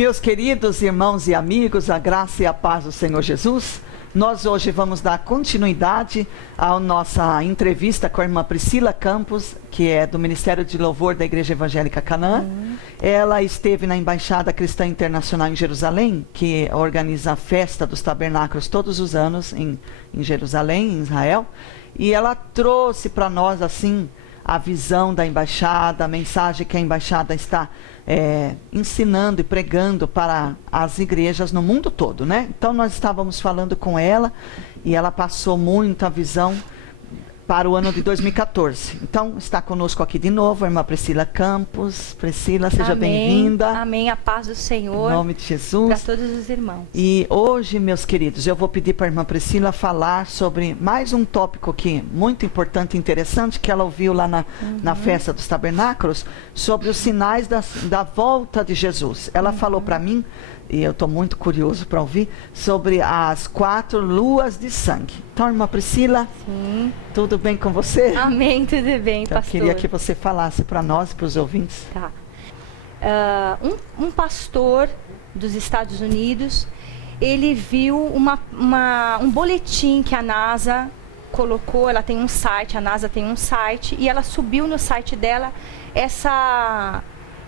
Meus queridos irmãos e amigos, a graça e a paz do Senhor Jesus, nós hoje vamos dar continuidade à nossa entrevista com a irmã Priscila Campos, que é do Ministério de Louvor da Igreja Evangélica Canaã. Ela esteve na Embaixada Cristã Internacional em Jerusalém, que organiza a festa dos tabernáculos todos os anos em Jerusalém, em Israel. E ela trouxe para nós, assim, a visão da embaixada, a mensagem que a embaixada está ensinando e pregando para as igrejas no mundo todo, né? Então nós estávamos falando com ela e ela passou muito a visão para o ano de 2014. Então está conosco aqui de novo a irmã Priscila Campos. Priscila, seja bem-vinda. Amém, a paz do Senhor. Em nome de Jesus. Para todos os irmãos. E hoje, meus queridos, eu vou pedir para a irmã Priscila falar sobre mais um tópico aqui muito importante e interessante que ela ouviu lá na festa dos tabernáculos, sobre os sinais da volta de Jesus. Ela falou para mim, e eu estou muito curioso para ouvir, sobre as 4 luas de sangue. Então, irmã Priscila, Sim. Tudo bem com você? Amém, tudo bem, Então, pastor. eu queria que você falasse para nós e para os ouvintes. Tá. Um pastor dos Estados Unidos, ele viu um boletim que a NASA colocou. Ela tem um site, a NASA tem um site, e ela subiu no site dela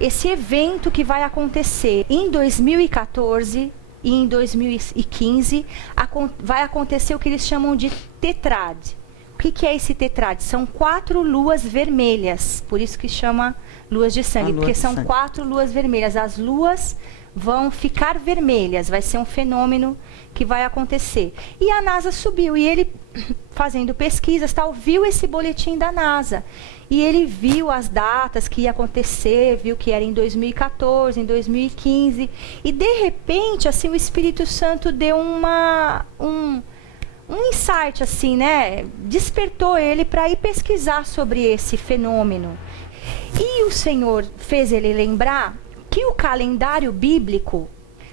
esse evento que vai acontecer em 2014 e em 2015. Vai acontecer o que eles chamam de tetrad. O que é esse tetrad? São 4 luas vermelhas, por isso que chama luas de sangue, porque são 4 luas vermelhas. As luas vão ficar vermelhas, vai ser um fenômeno que vai acontecer. E a NASA subiu, e ele, fazendo pesquisas, viu esse boletim da NASA. E ele viu as datas que ia acontecer, viu que era em 2014, em 2015. E, de repente, assim, o Espírito Santo deu um insight, assim, né? Despertou ele para ir pesquisar sobre esse fenômeno. E o Senhor fez ele lembrar que o calendário bíblico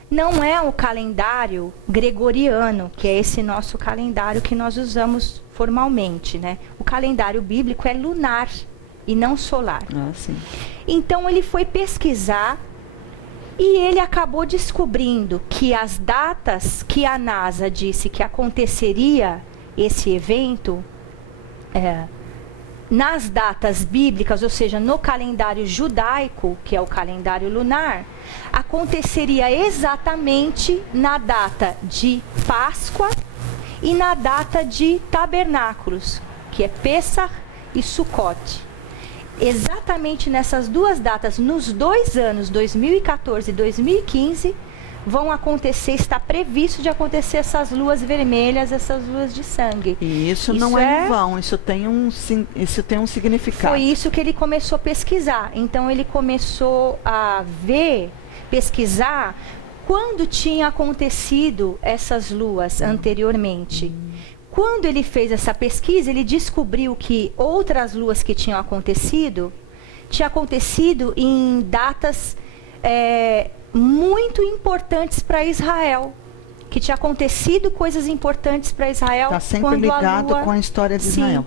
não é o calendário gregoriano, que é esse nosso calendário que nós usamos formalmente, né? O calendário bíblico é lunar e não solar. Sim. Então ele foi pesquisar e ele acabou descobrindo que as datas que a NASA disse que aconteceria esse evento, nas datas bíblicas, ou seja, no calendário judaico, que é o calendário lunar, aconteceria exatamente na data de Páscoa e na data de Tabernáculos, que é Pessach e Sukkot. Exatamente nessas 2 datas, nos 2 anos, 2014 e 2015, vão acontecer, está previsto de acontecer essas luas vermelhas, essas luas de sangue. E isso não é em vão, isso tem um significado. Foi isso que ele começou a pesquisar. Então ele começou a pesquisar quando tinha acontecido essas luas anteriormente. Quando ele fez essa pesquisa, ele descobriu que outras luas que tinham acontecido em datas muito importantes para Israel. Que tinha acontecido coisas importantes para Israel. Está sempre ligado com a história de Israel.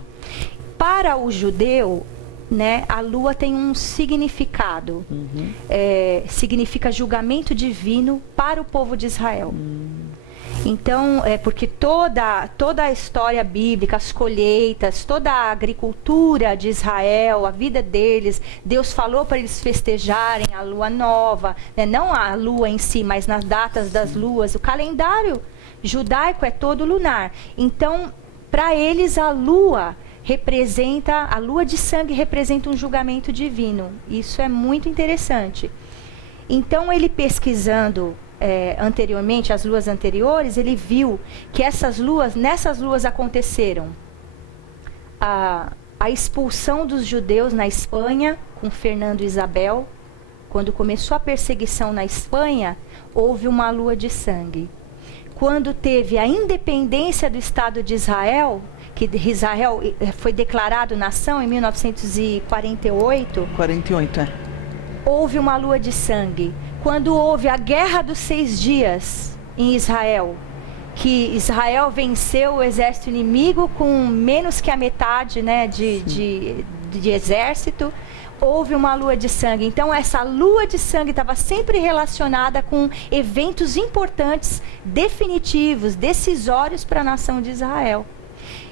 Para o judeu, né, a lua tem um significado. Significa julgamento divino para o povo de Israel. Então, porque toda a história bíblica, as colheitas, toda a agricultura de Israel, a vida deles, Deus falou para eles festejarem a lua nova, né? Não a lua em si, mas nas datas das luas. O calendário judaico é todo lunar. Então, para eles, a lua de sangue representa um julgamento divino. Isso é muito interessante. Então, ele pesquisando anteriormente, as luas anteriores, ele viu que nessas luas aconteceram a expulsão dos judeus na Espanha, com Fernando e Isabel. Quando começou a perseguição na Espanha, houve uma lua de sangue. Quando teve a independência do Estado de Israel, que Israel foi declarado nação em 1948. 48, houve uma lua de sangue. Quando houve a Guerra dos 6 Dias em Israel, que Israel venceu o exército inimigo com menos que a metade, né, de exército, houve uma lua de sangue. Então essa lua de sangue estava sempre relacionada com eventos importantes, definitivos, decisórios para a nação de Israel.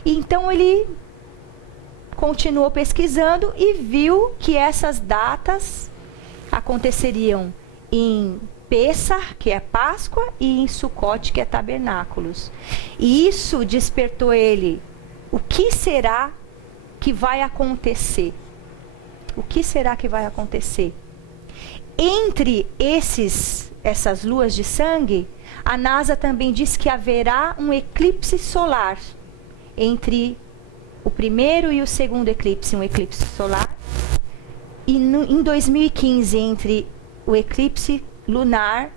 E então ele continuou pesquisando e viu que essas datas aconteceriam em Pêssar, que é Páscoa, e em Sucote, que é Tabernáculos. E isso despertou ele. O que será que vai acontecer? O que será que vai acontecer? Entre essas luas de sangue, a NASA também diz que haverá um eclipse solar entre o primeiro e o segundo eclipse, um eclipse solar. E em 2015, entre o eclipse lunar,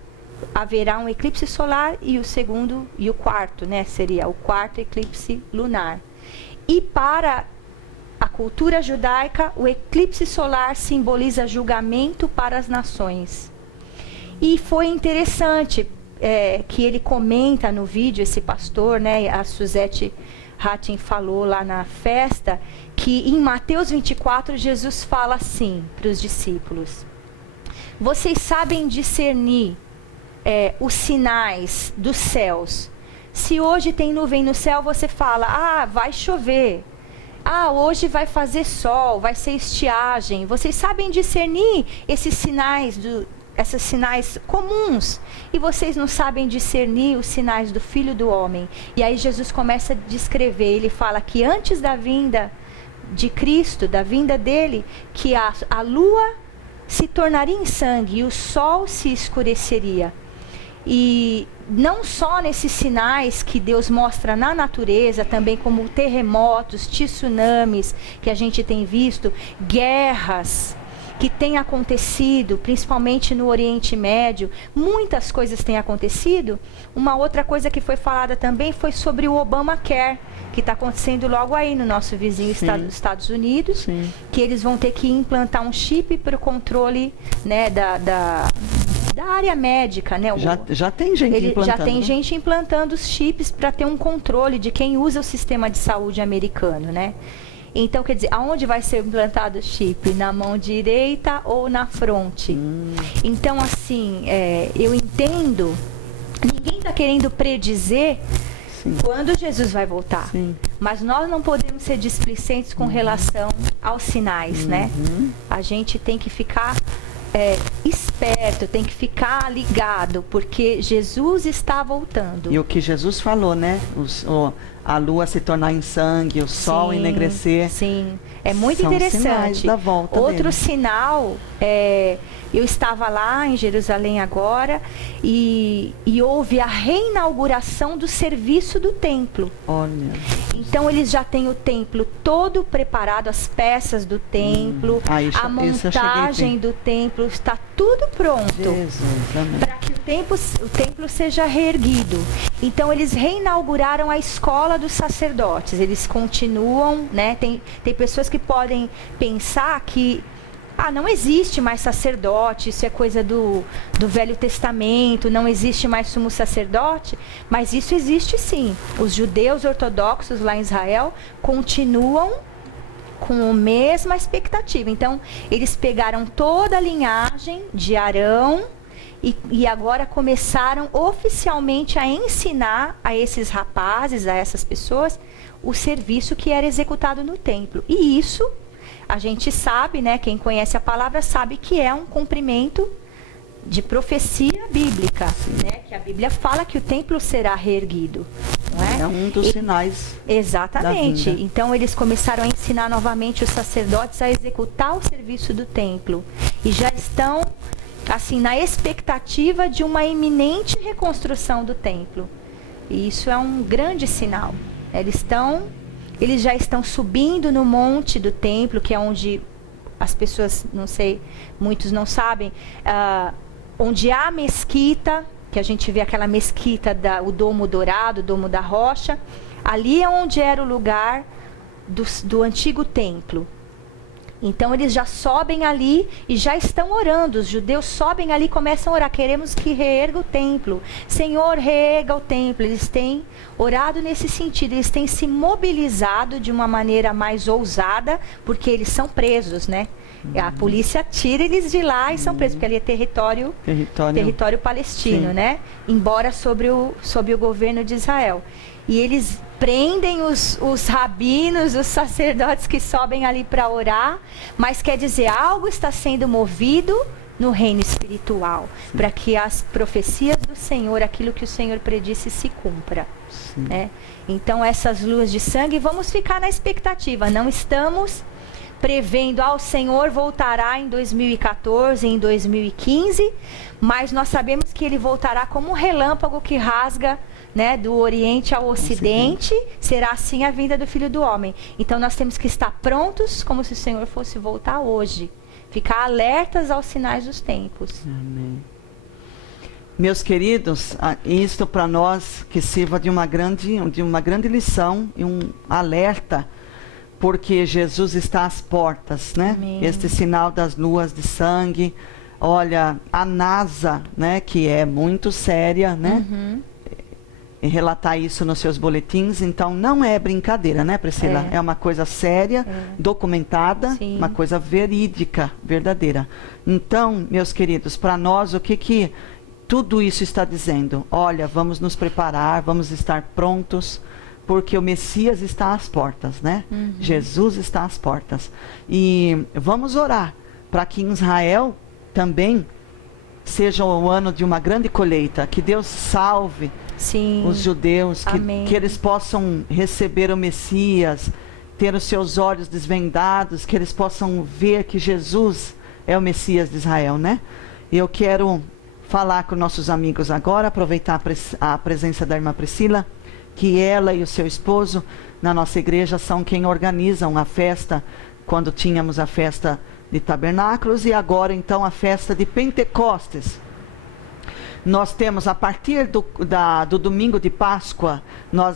haverá um eclipse solar e o segundo e o quarto, né? Seria o quarto eclipse lunar. E para a cultura judaica, o eclipse solar simboliza julgamento para as nações. E foi interessante que ele comenta no vídeo, esse pastor, né? A Suzette Hattin falou lá na festa, que em Mateus 24, Jesus fala assim para os discípulos: vocês sabem discernir os sinais dos céus. Se hoje tem nuvem no céu, você fala, vai chover. Hoje vai fazer sol, vai ser estiagem. Vocês sabem discernir esses sinais comuns. E vocês não sabem discernir os sinais do Filho do Homem. E aí Jesus começa a descrever. Ele fala que antes da vinda de Cristo, da vinda dele, que a lua se tornaria em sangue e o sol se escureceria. E não só nesses sinais que Deus mostra na natureza, também como terremotos, tsunamis que a gente tem visto, guerras que têm acontecido, principalmente no Oriente Médio, muitas coisas têm acontecido. Uma outra coisa que foi falada também foi sobre o Obamacare, que está acontecendo logo aí no nosso vizinho Estados Unidos. Sim. Que eles vão ter que implantar um chip para o controle, né, da área médica, né? Já tem gente implantando. Já tem gente implantando os chips para ter um controle de quem usa o sistema de saúde americano, né? Então, quer dizer, aonde vai ser implantado o chip? Na mão direita ou na fronte? Então, assim, eu entendo, ninguém está querendo predizer quando Jesus vai voltar. Sim. Mas nós não podemos ser displicentes com relação aos sinais, né? A gente tem que ficar esperto, tem que ficar ligado, porque Jesus está voltando. E o que Jesus falou, né? A lua se tornar em sangue, o sol enegrecer. Sim, é muito interessante. Da volta Outro dele. sinal, eu estava lá em Jerusalém agora e houve a reinauguração do serviço do templo. Olha. Então eles já têm o templo todo preparado, as peças do templo, a montagem do templo, está tudo pronto para que o templo seja reerguido. Então eles reinauguraram a escola dos sacerdotes. Eles continuam, né? Tem pessoas que podem pensar que não existe mais sacerdote, isso é coisa do Velho Testamento, não existe mais sumo sacerdote, mas isso existe sim. Os judeus ortodoxos lá em Israel continuam com a mesma expectativa. Então, eles pegaram toda a linhagem de Arão e agora começaram oficialmente a ensinar a esses rapazes, a essas pessoas, o serviço que era executado no templo. E isso a gente sabe, né? Quem conhece a palavra sabe que é um cumprimento de profecia bíblica, né? Que a Bíblia fala que o templo será reerguido. Não é? É um dos sinais. Exatamente. Então eles começaram a ensinar novamente os sacerdotes a executar o serviço do templo. E já estão, assim, na expectativa de uma iminente reconstrução do templo. E isso é um grande sinal. Eles já estão subindo no monte do templo, que é onde as pessoas, não sei, muitos não sabem, onde há a mesquita, que a gente vê aquela mesquita, o domo dourado, o domo da rocha, ali é onde era o lugar do antigo templo. Então eles já sobem ali e já estão orando. Os judeus sobem ali e começam a orar. Queremos que reerga o templo. Senhor, reerga o templo. Eles têm orado nesse sentido. Eles têm se mobilizado de uma maneira mais ousada, porque eles são presos, né? A polícia tira eles de lá e são presos, porque ali é território palestino, Sim. né? Embora sob o governo de Israel. E eles prendem os rabinos, os sacerdotes que sobem ali para orar, mas quer dizer, algo está sendo movido no reino espiritual, para que as profecias do Senhor, aquilo que o Senhor predisse, se cumpra. Né? Então essas luas de sangue, vamos ficar na expectativa, não estamos prevendo, o Senhor voltará em 2014, em 2015, mas nós sabemos que Ele voltará como um relâmpago que rasga, né, do Oriente ao Ocidente, será assim a vinda do Filho do Homem. Então nós temos que estar prontos, como se o Senhor fosse voltar hoje, ficar alertas aos sinais dos tempos. Amém. Meus queridos, isto para nós que sirva de uma grande lição e um alerta, porque Jesus está às portas, né? Amém. Este sinal das luas de sangue. Olha, a NASA, né, que é muito séria, né? Em relatar isso nos seus boletins, então não é brincadeira, né, Priscila? É uma coisa séria, documentada, Sim. uma coisa verídica, verdadeira. Então, meus queridos, para nós, o que tudo isso está dizendo? Olha, vamos nos preparar, vamos estar prontos, porque o Messias está às portas, né? Jesus está às portas. E vamos orar para que em Israel também seja o ano de uma grande colheita, que Deus salve Sim. os judeus, que eles possam receber o Messias, ter os seus olhos desvendados, que eles possam ver que Jesus é o Messias de Israel, né? E eu quero falar com nossos amigos agora, aproveitar a presença da irmã Priscila, que ela e o seu esposo na nossa igreja são quem organizam a festa, quando tínhamos a festa de tabernáculos e agora então a festa de Pentecostes. Nós temos, a partir do domingo de Páscoa,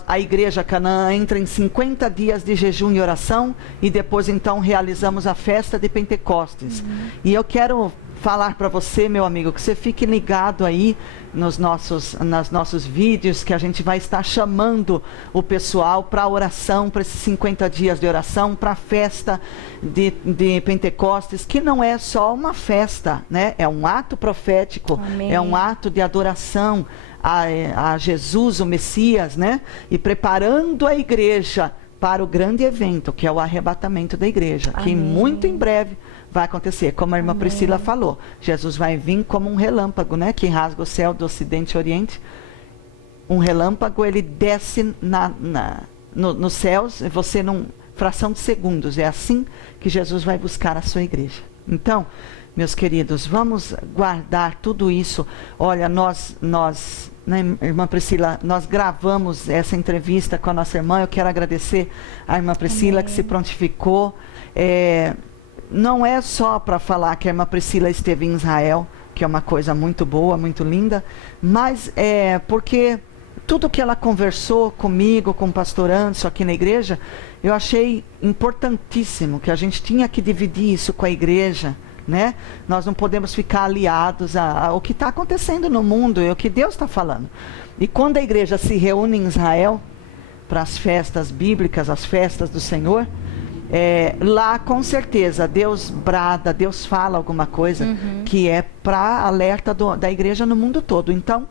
a Igreja Canaã entra em 50 dias de jejum e oração e depois então realizamos a festa de Pentecostes. E eu quero falar para você, meu amigo, que você fique ligado aí nos nossos vídeos, que a gente vai estar chamando o pessoal para a oração, para esses 50 dias de oração, para a festa de Pentecostes, que não é só uma festa, né? É um ato profético, Amém. É um ato de adoração a Jesus, o Messias, né? E preparando a igreja para o grande evento, que é o arrebatamento da igreja, Amém. que muito em breve vai acontecer, como a irmã Amém. Priscila falou. Jesus vai vir como um relâmpago, né? Que rasga o céu do ocidente e oriente. Um relâmpago, ele desce nos céus, e você num fração de segundos. É assim que Jesus vai buscar a sua igreja. Então, meus queridos, vamos guardar tudo isso. Olha, nós né, irmã Priscila, nós gravamos essa entrevista com a nossa irmã. Eu quero agradecer a irmã Priscila, que se prontificou. Não é só para falar que a irmã Priscila esteve em Israel, que é uma coisa muito boa, muito linda, mas porque tudo que ela conversou comigo, com o pastor Anderson aqui na igreja, eu achei importantíssimo, que a gente tinha que dividir isso com a igreja, né? Nós não podemos ficar aliados ao que está acontecendo no mundo e o que Deus está falando. E quando a igreja se reúne em Israel para as festas bíblicas, as festas do Senhor, lá com certeza Deus brada, Deus fala alguma coisa que é para alerta da igreja no mundo todo. Então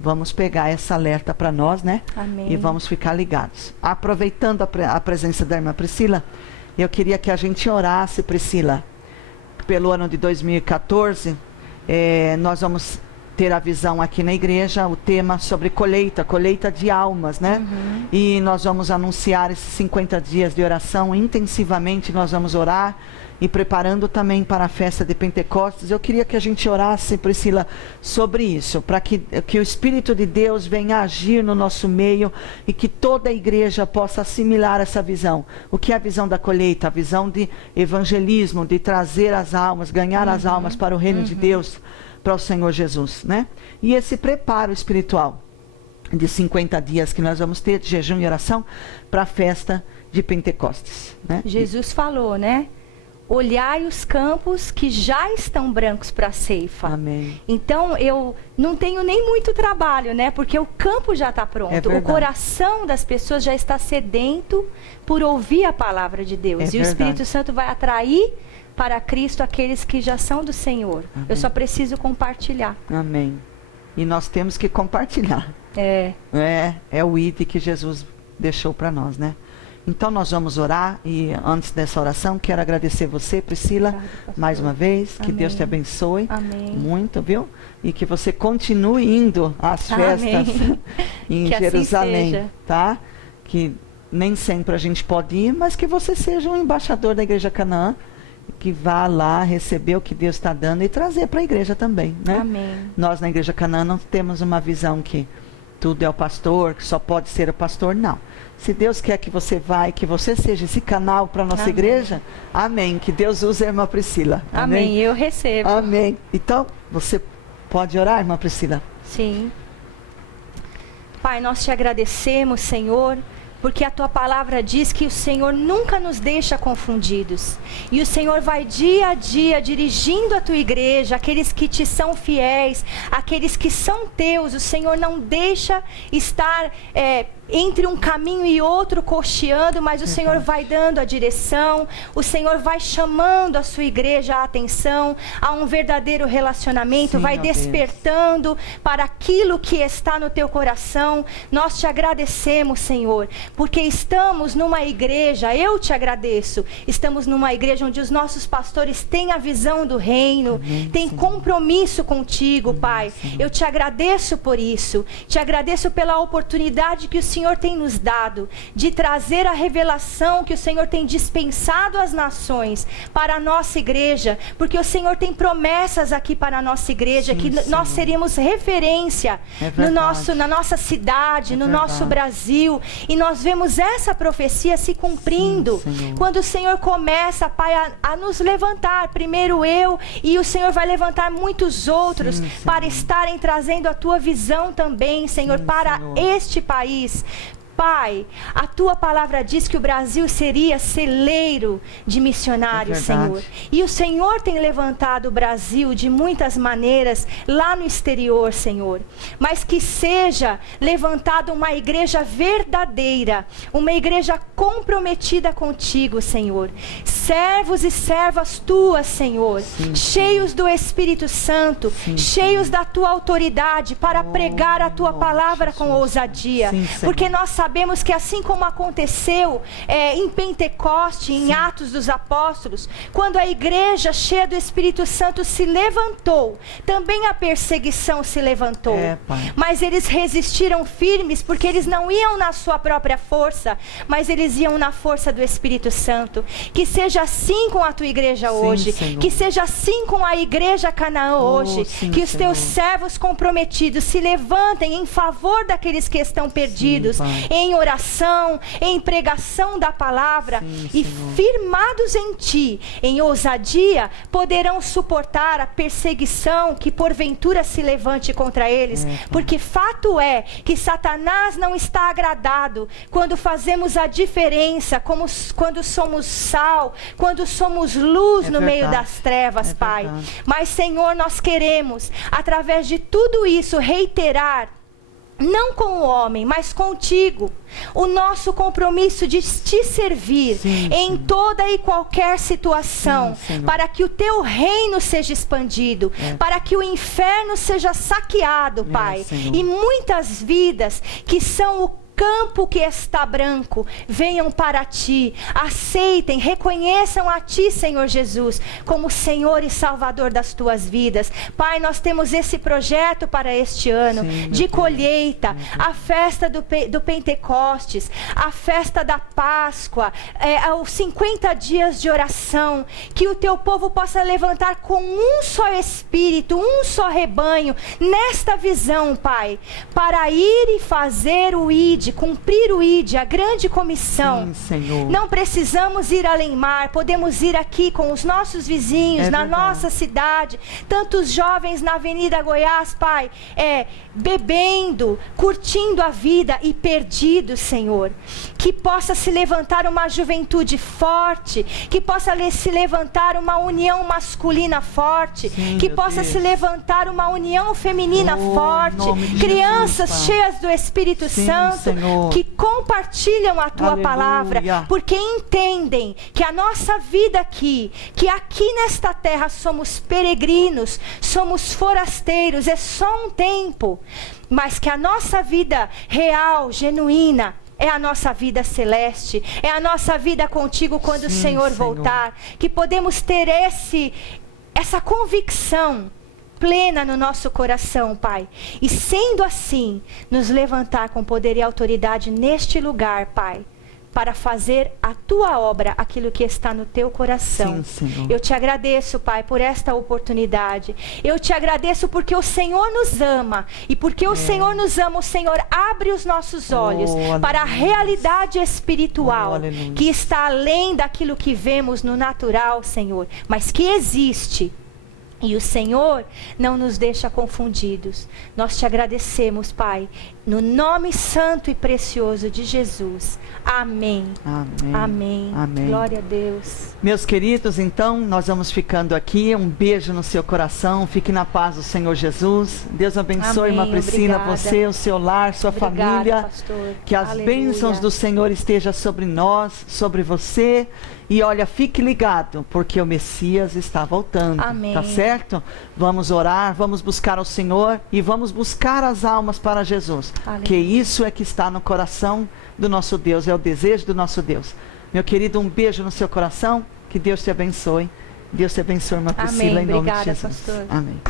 vamos pegar essa alerta para nós, né? Amém. E vamos ficar ligados. Aproveitando a presença da irmã Priscila, eu queria que a gente orasse, Priscila, pelo ano de 2014. Nós vamos ter a visão aqui na igreja, o tema sobre colheita de almas, né? E nós vamos anunciar esses 50 dias de oração intensivamente, nós vamos orar e preparando também para a festa de Pentecostes. Eu queria que a gente orasse, Priscila, sobre isso, para que o Espírito de Deus venha agir no nosso meio e que toda a igreja possa assimilar essa visão. O que é a visão da colheita? A visão de evangelismo, de trazer as almas, ganhar as almas para o reino de Deus, para o Senhor Jesus, né? E esse preparo espiritual de 50 dias que nós vamos ter de jejum e oração para a festa de Pentecostes, né? Jesus falou, né? Olhai os campos que já estão brancos para a ceifa. Amém. Então eu não tenho nem muito trabalho, né? Porque o campo já está pronto. O coração das pessoas já está sedento por ouvir a palavra de Deus. E o Espírito Santo vai atrair para Cristo aqueles que já são do Senhor. Amém. Eu só preciso compartilhar. Amém. E nós temos que compartilhar. É o item que Jesus deixou para nós, né? Então nós vamos orar e antes dessa oração quero agradecer você, Priscila, mais uma vez. Que Deus te abençoe. Amém. Muito, viu? E que você continue indo às festas Amém. em Que assim Jerusalém, seja. tá? Que nem sempre a gente pode ir, mas que você seja um embaixador da Igreja Canaã, que vá lá receber o que Deus está dando e trazer para a igreja também, né? Amém. Nós na Igreja Canaã não temos uma visão que tudo é o pastor, que só pode ser o pastor, não. Se Deus quer que você vá e que você seja esse canal para a nossa igreja, amém. Que Deus use a irmã Priscila. Amém. Eu recebo. Amém. Então, você pode orar, irmã Priscila? Sim. Pai, nós te agradecemos, Senhor, porque a tua palavra diz que o Senhor nunca nos deixa confundidos. E o Senhor vai dia a dia dirigindo a tua igreja, aqueles que te são fiéis, aqueles que são teus. O Senhor não deixa estar entre um caminho e outro cocheando, mas o Senhor vai dando a direção, o Senhor vai chamando a sua igreja a atenção, a um verdadeiro relacionamento, Sim, vai ó Deus. despertando para aquilo que está no teu coração. Nós te agradecemos, Senhor, porque estamos numa igreja, eu te agradeço, estamos numa igreja onde os nossos pastores têm a visão do reino, Amém, têm Senhor. compromisso contigo, Pai. Senhor. Eu te agradeço por isso, te agradeço pela oportunidade que o Senhor tem nos dado, de trazer a revelação que o Senhor tem dispensado às nações para a nossa igreja, porque o Senhor tem promessas aqui para a nossa igreja, Sim, que Senhor. nós seríamos referência na nossa cidade, no nosso Brasil, e nós vemos essa profecia se cumprindo, Sim, Senhor. quando o Senhor começa, Pai, a nos levantar, primeiro eu, e o Senhor vai levantar muitos outros, Sim, para Senhor. estarem trazendo a tua visão também, Senhor, Sim, para Senhor. este país. Pai, a tua palavra diz que o Brasil seria celeiro de missionários, É verdade. Senhor. E o Senhor tem levantado o Brasil de muitas maneiras lá no exterior, Senhor. Mas que seja levantada uma igreja verdadeira, uma igreja comprometida contigo, Senhor. Servos e servas tuas, Senhor, Sim, cheios do Espírito Santo, Sim, cheios da tua autoridade para Oh, pregar a tua nome de palavra com Jesus. ousadia. Sim, Senhor. Porque nós sabemos que assim como aconteceu em Pentecoste, em Atos dos Apóstolos, quando a igreja cheia do Espírito Santo se levantou, também a perseguição se levantou. Pai. Mas eles resistiram firmes, porque eles não iam na sua própria força, mas eles iam na força do Espírito Santo. Que seja assim com a tua igreja Sim, hoje, Senhor. que seja assim com a igreja Canaã hoje, sim, que os teus Senhor. servos comprometidos se levantem em favor daqueles que estão perdidos, Pai. em oração, em pregação da palavra, Sim, e Senhor. firmados em ti, em ousadia, poderão suportar a perseguição que porventura se levante contra eles, Pai. porque fato é que Satanás não está agradado quando fazemos a diferença, quando somos sal, quando somos luz É no meio verdade. das trevas, É Pai. verdade. Mas, Senhor, nós queremos, através de tudo isso, reiterar, não com o homem, mas contigo, o nosso compromisso de te servir Sim, em Senhor. toda e qualquer situação, Sim, Senhor. para que o teu reino seja expandido, para que o inferno seja saqueado, Pai. Senhor. E muitas vidas que são o campo que está branco, venham para ti, aceitem, reconheçam a ti, Senhor Jesus, como Senhor e Salvador das tuas vidas. Pai, nós temos esse projeto para este ano, Sim, meu de Deus. colheita, a festa do Pentecostes, a festa da Páscoa, os 50 dias de oração, que o teu povo possa levantar com um só espírito, um só rebanho, nesta visão, Pai, para ir e fazer o ID, cumprir o ID, a grande comissão. Sim, Senhor. Não precisamos ir além mar, podemos ir aqui com os nossos vizinhos, É na verdade. nossa cidade, tantos jovens na Avenida Goiás, Pai, bebendo, curtindo a vida e perdidos, Senhor. Que possa se levantar uma juventude forte, que possa se levantar uma união masculina forte, Sim, que meu possa Deus. se levantar uma união feminina Oh, em forte, nome de crianças Jesus, Pai. cheias do Espírito Sim, Santo, Senhor. Senhor. que compartilham a tua Aleluia. palavra, porque entendem que a nossa vida aqui, que aqui nesta terra somos peregrinos, somos forasteiros, é só um tempo, mas que a nossa vida real, genuína, é a nossa vida celeste, é a nossa vida contigo quando o Senhor voltar, que podemos ter essa convicção plena no nosso coração, Pai. E sendo assim, nos levantar com poder e autoridade neste lugar, Pai, para fazer a tua obra, aquilo que está no teu coração. Sim, Senhor. Eu te agradeço, Pai, por esta oportunidade. Eu te agradeço porque o Senhor nos ama. E porque o Senhor nos ama, o Senhor abre os nossos olhos para a realidade espiritual que está além daquilo que vemos no natural, Senhor, mas que existe. E o Senhor não nos deixa confundidos. Nós te agradecemos, Pai, no nome santo e precioso de Jesus. Amém. Amém. Amém. Amém. Glória a Deus. Meus queridos, então, nós vamos ficando aqui. Um beijo no seu coração. Fique na paz do Senhor Jesus. Deus abençoe, Amém. irmã Priscila, Obrigada. você, o seu lar, sua Obrigada, família. pastor. Que as Aleluia. bênçãos do Senhor estejam sobre nós, sobre você. E olha, fique ligado, porque o Messias está voltando. Amém. Tá certo? Vamos orar, vamos buscar o Senhor e vamos buscar as almas para Jesus. Aleluia. Que isso é que está no coração do nosso Deus, é o desejo do nosso Deus. Meu querido, um beijo no seu coração. Que Deus te abençoe. Deus te abençoe, irmã Priscila, Amém. em nome Obrigada, de Jesus. pastor. Amém.